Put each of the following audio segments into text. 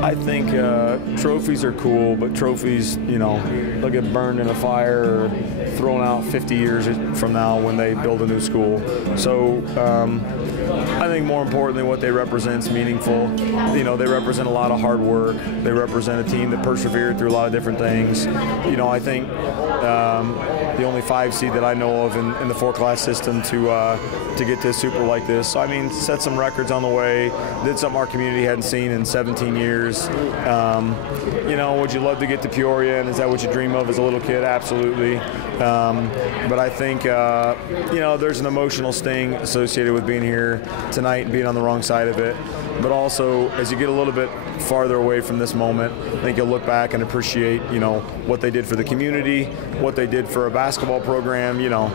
I think trophies are cool, but trophies, you know, they'll get burned in a fire or thrown out 50 years from now when they build a new school. So I think more importantly what they represent is meaningful. You know, they represent a lot of hard work. They represent a team that persevered through a lot of different things. You know, I think the only 5 seed that I know of in the 4-class system to get to a super like this. So I mean, set some records on the way, did something our community hadn't seen in 17 years. You know, would you love to get to Peoria, and is that what you dream of as a little kid? Absolutely. But I think, you know, there's an emotional sting associated with being here tonight and being on the wrong side of it. But also, as you get a little bit farther away from this moment, I think you'll look back and appreciate, you know, what they did for the community, what they did for a basketball program. You know,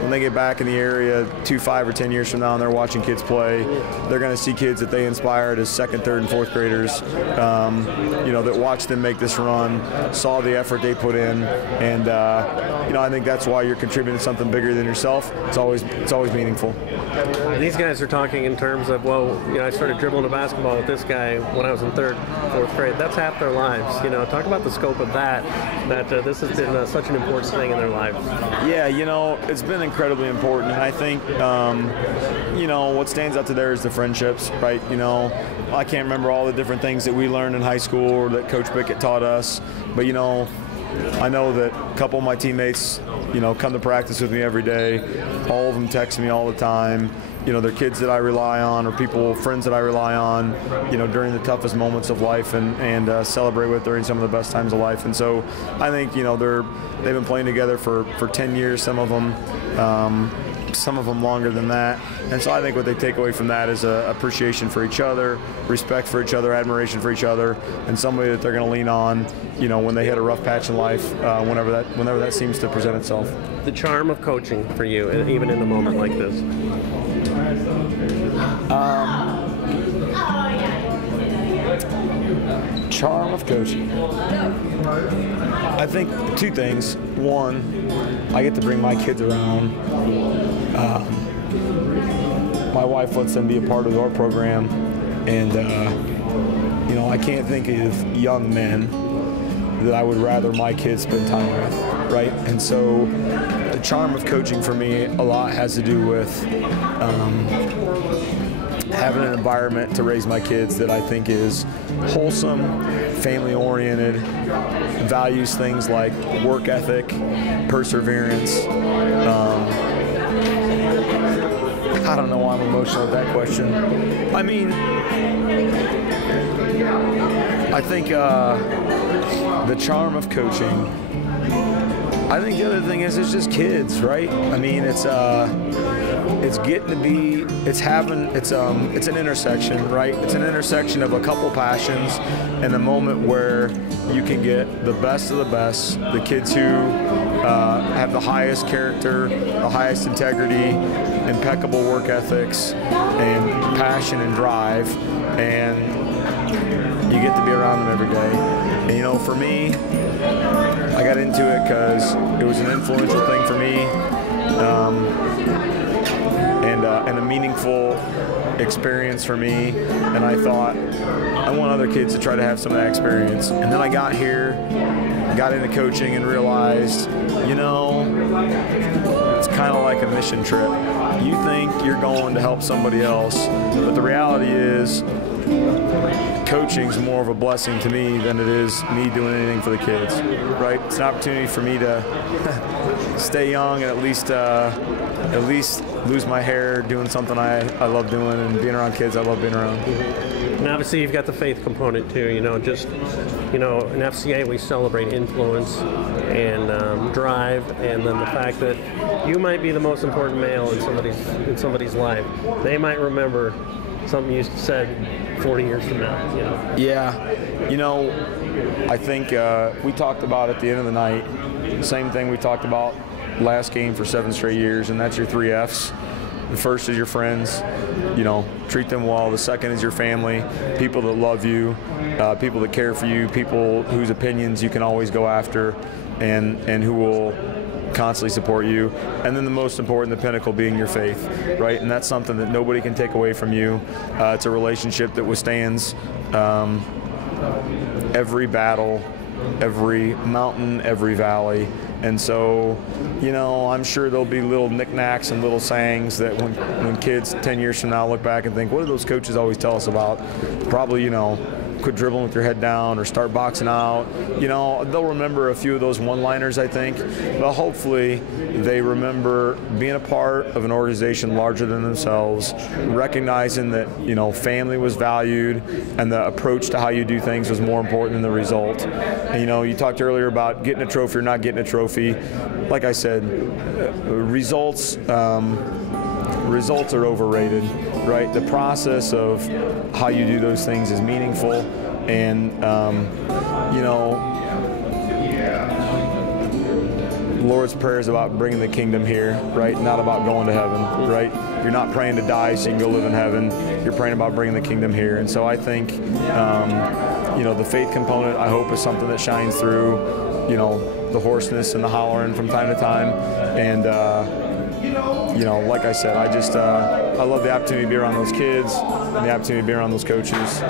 when they get back in the area 2, 5, or 10 years from now and they're watching kids play, they're going to see kids that they inspired as 2nd, 3rd, and 4th graders, you know, that watched them make this run, saw the effort they put in, and, you know, I think that's why you're contributing to something bigger than yourself. It's always meaningful. And these guys are talking in terms of, well, you know, I started dribbling a basketball with this guy when I was in 3rd, 4th grade. That's half their lives. You know, talk about the scope of that this has been such an important thing in their lives. Yeah, you know, it's been incredibly important. And I think, you know, what stands out to there is the friendships, right? You know, I can't remember all the different things that we learned in high school or that Coach Bickett taught us, but, you know, I know that a couple of my teammates, you know, come to practice with me every day. All of them text me all the time. You know, they're kids that I rely on, or friends that I rely on, you know, during the toughest moments of life and celebrate with during some of the best times of life. And so I think, you know, they've been playing together for 10 years, some of them longer than that. And so I think what they take away from that is appreciation for each other, respect for each other, admiration for each other, and somebody that they're going to lean on, you know, when they hit a rough patch in life, whenever that seems to present itself. The charm of coaching for you, even in a moment like this. Charm of coaching. I think 2 things. One, I get to bring my kids around. My wife lets them be a part of our program, and you know, I can't think of young men that I would rather my kids spend time with, right? And so the charm of coaching for me a lot has to do with having an environment to raise my kids that I think is wholesome, family-oriented, values things like work ethic, perseverance. I don't know why I'm emotional with that question. I mean, I think the charm of coaching, I think the other thing is it's just kids, right? I mean, it's getting to be, it's an intersection, right? It's an intersection of a couple passions and a moment where you can get the best of the best, the kids who have the highest character, the highest integrity, impeccable work ethics, and passion and drive, and you get to be around them every day. And you know, for me, I got into it because it was an influential thing for me, and a meaningful experience for me, and I thought I want other kids to try to have some of that experience. And then I got here, got into coaching, and realized, you know, it's kind of like a mission trip. You think you're going to help somebody else, but the reality is coaching's more of a blessing to me than it is me doing anything for the kids, right? It's an opportunity for me to stay young and at least lose my hair doing something I love doing, and being around kids I love being around. And obviously you've got the faith component too, you know, just, you know, in FCA we celebrate influence and drive, and then the fact that you might be the most important male in somebody's life. They might remember something you said 40 years from now, you know. Yeah, you know, I think we talked about at the end of the night, the same thing we talked about last game for 7 straight years, and that's your 3 Fs. The first is your friends, you know, treat them well. The second is your family, people that love you, people that care for you, people whose opinions you can always go after, and who will constantly support you. And then the most important, the pinnacle, being your faith, right? And that's something that nobody can take away from you. It's a relationship that withstands every battle, every mountain, every valley. And so, you know, I'm sure there'll be little knickknacks and little sayings that when kids 10 years from now look back and think, what do those coaches always tell us about? Probably, you know, quit dribbling with your head down or start boxing out. You know, they'll remember a few of those one-liners, I think, but hopefully they remember being a part of an organization larger than themselves, recognizing that, you know, family was valued and the approach to how you do things was more important than the result. And, you know, you talked earlier about getting a trophy or not getting a trophy. Like I said, results are overrated, right? The process of how you do those things is meaningful, and you know, Lord's Prayer is about bringing the kingdom here, right? Not about going to heaven, right? You're not praying to die so you can go live in heaven. You're praying about bringing the kingdom here. And so I think, you know, the faith component, I hope, is something that shines through, you know, the hoarseness and the hollering from time to time. And, you know, like I said, I love the opportunity to be around those kids and the opportunity to be around those coaches.